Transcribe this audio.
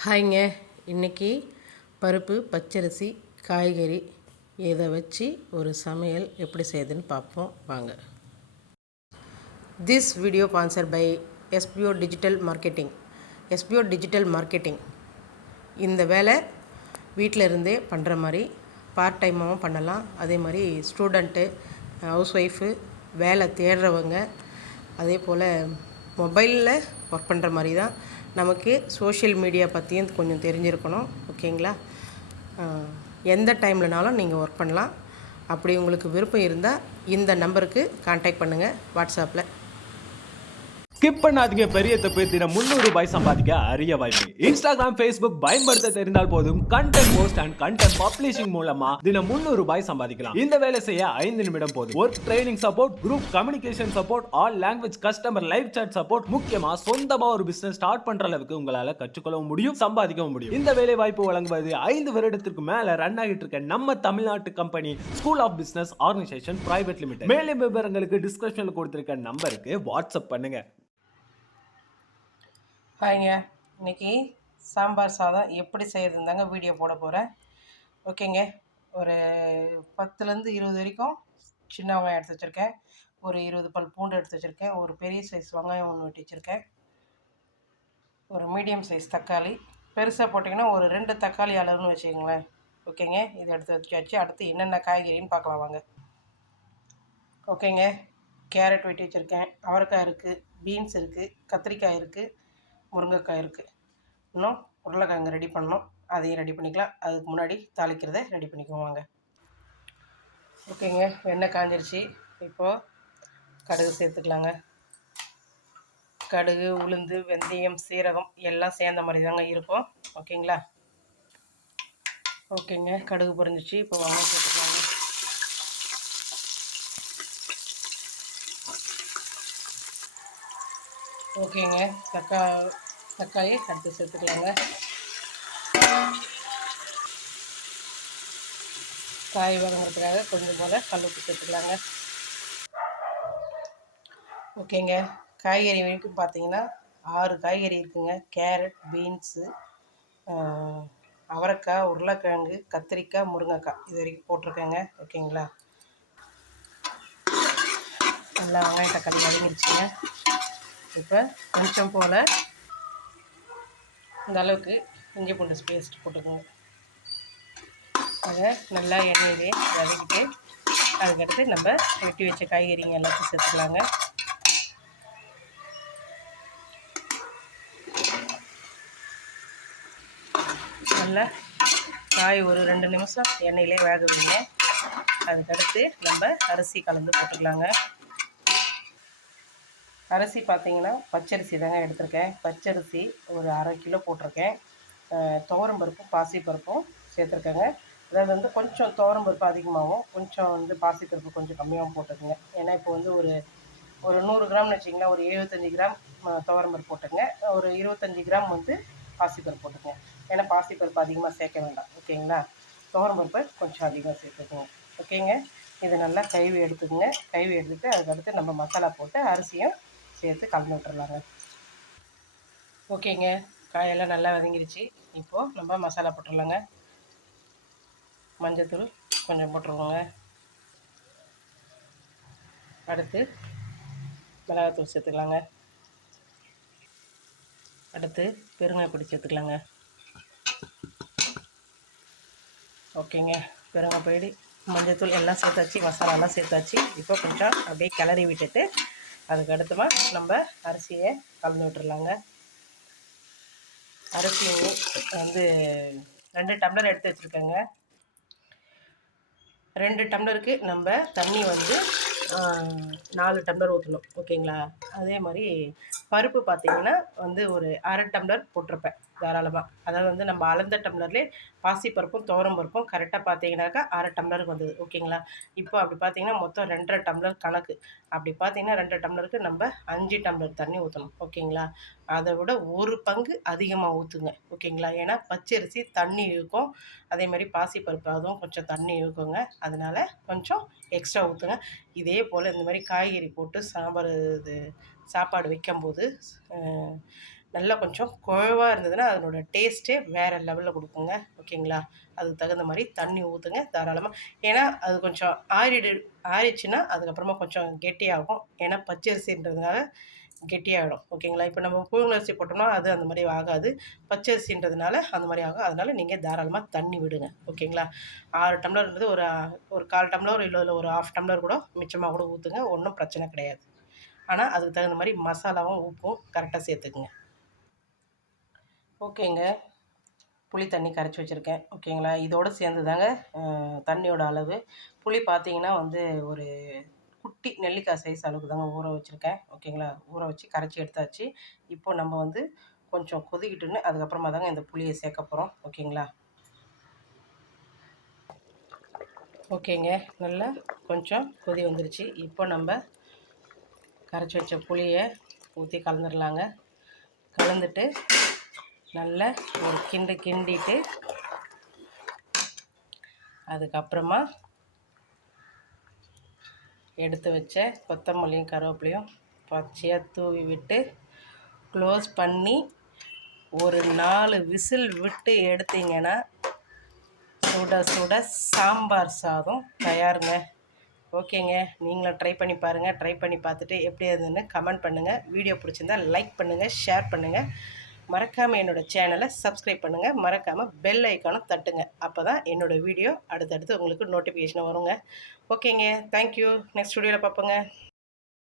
ஹாய்ங்க. இன்றைக்கி பருப்பு, பச்சரிசி, காய்கறி இதை வச்சு ஒரு சமையல் எப்படி செய்யுதுன்னு பார்ப்போம் வாங்க. This video sponsor by SPO digital marketing. SPO digital marketing இந்த வேலை வீட்டில் இருந்தே பண்ணுற மாதிரி பார்ட் டைமாகவும் பண்ணலாம். அதே மாதிரி ஸ்டூடெண்ட்டு, ஹவுஸ் ஒய்ஃபு, வேலை தேடுறவங்க, அதே போல் மொபைலில் ஒர்க் பண்ணுற மாதிரி தான். நமக்கு சோஷியல் மீடியா பற்றியும் கொஞ்சம் தெரிஞ்சிருக்கணும். ஓகேங்களா? எந்த டைம்லனாலும் நீங்கள் ஒர்க் பண்ணலாம். அப்படி உங்களுக்கு விருப்பம் இருந்தால் இந்த நம்பருக்கு கான்டாக்ட் பண்ணுங்கள் வாட்ஸ்அப்பில். ஸ்கிப் பண்ணாதீங்க. பெரிய தப்பு. தினம் 300 ரூபாய் சம்பாதிக்க அரிய வாய்ப்பு. இன்ஸ்டாகிராம், ஃபேஸ்புக் பயன்படுத்த தெரிந்தால் போதும். Content post and content publishing மூலமா தினம் 300 ரூபாய் சம்பாதிக்கலாம். இந்த வேலை செய்ய 5 நிமிடம் போதும். Work training support, group communication support, all language customer live chat support, முக்கியமா சொந்தமா ஒரு பிசினஸ் ஸ்டார்ட் பண்ற அளவுக்கு உங்களால கற்றுக்கொள்ளவும் முடியும், சம்பாதிக்கவும் முடியும். இந்த வேலை வாய்ப்பு வழங்குவது 5 வருடத்திற்கு மேல ரன் ஆகிட்டு இருக்க நம்ம தமிழ்நாட்டு company school of business organisation private limited. மேலும் விவரங்களுக்கு டிஸ்கிரிப்ஷன்ல கொடுத்திருக்க நம்பருக்கு வாட்ஸ்அப் பண்ணுங்க. ஹாய்ங்க. இன்றைக்கி சாம்பார் சாதம் எப்படி செய்யறதுன்னு தாங்க வீடியோ போட போகிறேன். ஓகேங்க. ஒரு 10லேருந்து 20 வரைக்கும் சின்ன வெங்காயம் எடுத்து வச்சுருக்கேன். ஒரு 20 பல் பூண்டு எடுத்து வச்சுருக்கேன். ஒரு பெரிய சைஸ் வெங்காயம் ஒன்று வெட்டி வச்சுருக்கேன். ஒரு மீடியம் சைஸ் தக்காளி. பெருசாக போட்டிங்கன்னா ஒரு 2 தக்காளி அளவுன்னு வச்சுக்கோங்களேன். ஓகேங்க. இதை எடுத்து வச்சாச்சு. அடுத்து என்னென்ன காய்கறின்னு பார்க்கலாம் வாங்க. ஓகேங்க. கேரட் வெட்டி வச்சுருக்கேன். அவரைக்காய் இருக்குது, பீன்ஸ் இருக்குது, கத்திரிக்காய் இருக்குது, முருங்கைக்காய் இருக்குது. இன்னும் உருளைக்கிழங்கு ரெடி பண்ணணும். அதையும் ரெடி பண்ணிக்கலாம். அதுக்கு முன்னாடி தாளிக்கிறத ரெடி பண்ணிக்குவாங்க. ஓகேங்க. எண்ணெய் காஞ்சிருச்சு. இப்போது கடுகு சேர்த்துக்கலாங்க. கடுகு, உளுந்து, வெந்தயம், சீரகம் எல்லாம் சேர்ந்த மாதிரி தாங்க இருக்கும். ஓகேங்களா? ஓகேங்க. கடுகு பொரிஞ்சிச்சு. இப்போ வெங்காயம் சேர்த்துக்கலாங்க. ஓகேங்க. தக்காளி அடுத்து சேர்த்துக்கலாங்க. காய் வதங்கிறதுக்காக கொஞ்சம் போல் கல்லுப்பு சேர்த்துக்கலாங்க. ஓகேங்க. காய்கறி வரைக்கும் பார்த்தீங்கன்னா 6 காய்கறி இருக்குங்க. கேரட், பீன்ஸு, அவரைக்காய், உருளைக்கிழங்கு, கத்திரிக்காய், முருங்கைக்காய் இது வரைக்கும் போட்டிருக்கேங்க. ஓகேங்களா? நல்லா வெங்காயம் தக்காளி வதங்கிடுச்சுங்க. இப்போ கொஞ்சம் போல் இந்த அளவுக்கு இஞ்சி பூண்டு பேஸ்ட் போட்டுக்கோங்க. அதை நல்லா எண்ணெயிலே வதக்கிட்டு அதுக்கடுத்து நம்ம வெட்டி வச்ச காய்கறிங்க எல்லாத்தையும் சேர்த்துக்கலாங்க. நல்லா காய் ஒரு 2 நிமிஷம் எண்ணெயிலே வேக வைங்க. அதுக்கடுத்து நம்ம அரிசி கலந்து போட்டுக்கலாங்க. அரிசி பார்த்திங்கன்னா பச்சரிசி தாங்க எடுத்திருக்கேன். பச்சரிசி ஒரு 1/2 கிலோ போட்டிருக்கேன். துவரம் பருப்பும் பாசிப்பருப்பும் சேர்த்துருக்கேங்க. அதாவது வந்து கொஞ்சம் துவரம் பருப்பு அதிகமாகவும் கொஞ்சம் பாசிப்பருப்பு கொஞ்சம் கம்மியாகவும் போட்டுக்குங்க. ஏன்னா இப்போ ஒரு 100 கிராம்னு வச்சிங்கன்னா ஒரு 75 கிராம் துவரம் பருப்பு போட்டுங்க. ஒரு 25 கிராம் பாசிப்பருப்பு போட்டுங்க. ஏன்னா பாசிப்பருப்பு அதிகமாக சேர்க்க வேண்டாம். ஓகேங்களா? துவரம் பருப்பை கொஞ்சம் அதிகமாக சேர்த்துக்குங்க. ஓகேங்க. இதை நல்லா கழுவி எடுத்துக்கங்க. கழுவி எடுத்துட்டு அதுக்கடுத்து நம்ம மசாலா போட்டு அரிசியும் சேர்த்து கலந்து விட்டுறலாங்க. ஓகேங்க. காயெல்லாம் நல்லா வதங்கிருச்சு. இப்போது நம்ம மசாலா போட்டுடலாங்க. மஞ்சத்தூள் கொஞ்சம் போட்டுருவோங்க. அடுத்து மிளகாத்தூள் சேர்த்துக்கலாங்க. அடுத்து பெருங்காயப்பொடி சேர்த்துக்கலாங்க. ஓகேங்க. பெருங்காயப்பொடி, மஞ்சத்தூள் எல்லாம் சேர்த்தாச்சு, மசாலாலாம் சேர்த்தாச்சு. இப்போ கொஞ்சம் அப்படியே கிளறி விட்டுட்டு அதுக்கடுத்துமா நம்ம அரிசியை கலந்து விட்டுறலாங்க. அரிசி 2 டம்ளர் எடுத்து வச்சுருக்கேங்க. 2 டம்ளருக்கு நம்ம தண்ணி 4 டம்ளர் ஊற்றணும். ஓகேங்களா? அதே மாதிரி பருப்பு பார்த்திங்கன்னா ஒரு 1/2 டம்ளர் போட்டிருப்பேன் தாராளமாக. அதாவது நம்ம அளந்த டம்ளர்லேயே பாசிப்பருப்பும் துவரம் பருப்பும் கரெக்டாக பார்த்தீங்கன்னாக்கா 1/2 டம்ளருக்கு வந்தது. ஓகேங்களா? இப்போ அப்படி பார்த்தீங்கன்னா மொத்தம் 2.5 டம்ளர் கணக்கு. அப்படி பார்த்தீங்கன்னா 2 டம்ளருக்கு நம்ம 5 டம்ளர் தண்ணி ஊற்றணும். ஓகேங்களா? அதை விட ஒரு பங்கு அதிகமாக ஊற்றுங்க. ஓகேங்களா? ஏன்னா பச்சரிசி தண்ணி இழுக்கும். அதே மாதிரி பாசிப்பருப்பு அதுவும் கொஞ்சம் தண்ணி இழுக்குங்க. அதனால் கொஞ்சம் எக்ஸ்ட்ரா ஊற்றுங்க. இதே போல் இந்த மாதிரி காய்கறி போட்டு சாப்பாடு வைக்கும்போது நல்லா கொஞ்சம் குழவா இருந்ததுன்னா அதனோட டேஸ்ட்டே வேறு லெவலில் கொடுக்குங்க. ஓகேங்களா? அதுக்கு தகுந்த மாதிரி தண்ணி ஊற்றுங்க தாராளமாக. ஏன்னா அது கொஞ்சம் ஆறிடுச்சுன்னா அதுக்கப்புறமா கொஞ்சம் கெட்டியாகும். ஏன்னா பச்சரிசின்றதுனால கெட்டியாகிடும். ஓகேங்களா? இப்போ நம்ம புழுங்கலரிசி போட்டோம்னா அது அந்த மாதிரி ஆகாது. பச்சரிசின்றதுனால அந்த மாதிரி ஆகும். அதனால் நீங்கள் தாராளமாக தண்ணி விடுங்க. ஓகேங்களா? 6 டம்ளர்ன்றது ஒரு ஒரு 1/4 டம்ளர் இல்லை ஒரு 1/2 டம்ளர் கூட மிச்சமாக கூட ஊற்றுங்க. ஒன்றும் பிரச்சனை கிடையாது. ஆனால் அதுக்கு தகுந்த மாதிரி மசாலாவும் உப்பும் கரெக்டாக சேர்த்துக்குங்க. ஓகேங்க. புளி தண்ணி கரைச்சி வச்சுருக்கேன். ஓகேங்களா? இதோடு சேர்ந்து தாங்க தண்ணியோட அளவு. புளி பார்த்தீங்கன்னா வந்து ஒரு குட்டி நெல்லிக்காய் சைஸ் அளவுக்கு தாங்க ஊற வச்சுருக்கேன். ஓகேங்களா? ஊற வச்சு கரைச்சி எடுத்தாச்சு. இப்போ நம்ம வந்து கொஞ்சம் கொதிக்கிட்டுன்னு அதுக்கப்புறமா தாங்க இந்த புளியை சேர்க்க போகிறோம். ஓகேங்களா? ஓகேங்க. நல்லா கொஞ்சம் கொதி வந்துருச்சு. இப்போ நம்ம கரைச்சி வச்ச புளியை ஊற்றி கலந்துடலாங்க. கலந்துட்டு நல்லா ஒரு கிண்டிட்டு அதுக்கப்புறமா எடுத்து வச்ச கொத்தமல்லியும் கருவேப்பிலையும் பச்சையாக தூவி விட்டு க்ளோஸ் பண்ணி ஒரு 4 விசில் விட்டு எடுத்தீங்கன்னா சுட சுட சாம்பார் சாதம் தயாருங்க. ஓகேங்க. நீங்களும் ட்ரை பண்ணி பாருங்கள். ட்ரை பண்ணி பார்த்துட்டு எப்படி இருந்ததுன்னு கமெண்ட் பண்ணுங்கள். வீடியோ பிடிச்சிருந்தா லைக் பண்ணுங்கள், ஷேர் பண்ணுங்கள். மறக்காமல் என்னோடய சேனலை சப்ஸ்கிரைப் பண்ணுங்கள். மறக்காமல் பெல் ஐக்கானும் தட்டுங்க. அப்போ தான் என்னோடய வீடியோ அடுத்தடுத்து உங்களுக்கு நோட்டிஃபிகேஷன் வருங்க. ஓகேங்க. தேங்க்யூ. நெக்ஸ்ட் வீடியோவில் பார்ப்போங்க.